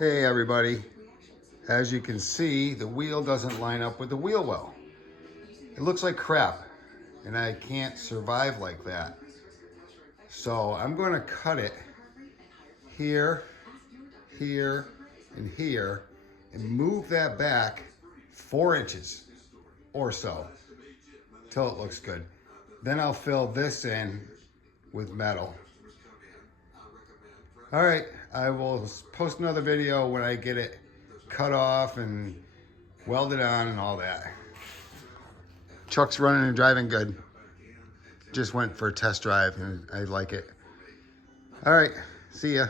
Hey everybody, as you can see, the wheel doesn't line up with the wheel well. It looks like crap, and I can't survive like that. So I'm going to cut it here, here, and here, and move that back 4 inches or so till it looks good. Then I'll fill this in with metal. All right, I will post another video when I get it cut off and welded on and all that. Truck's running and driving good. Just went for a test drive and I like it. All right, see ya.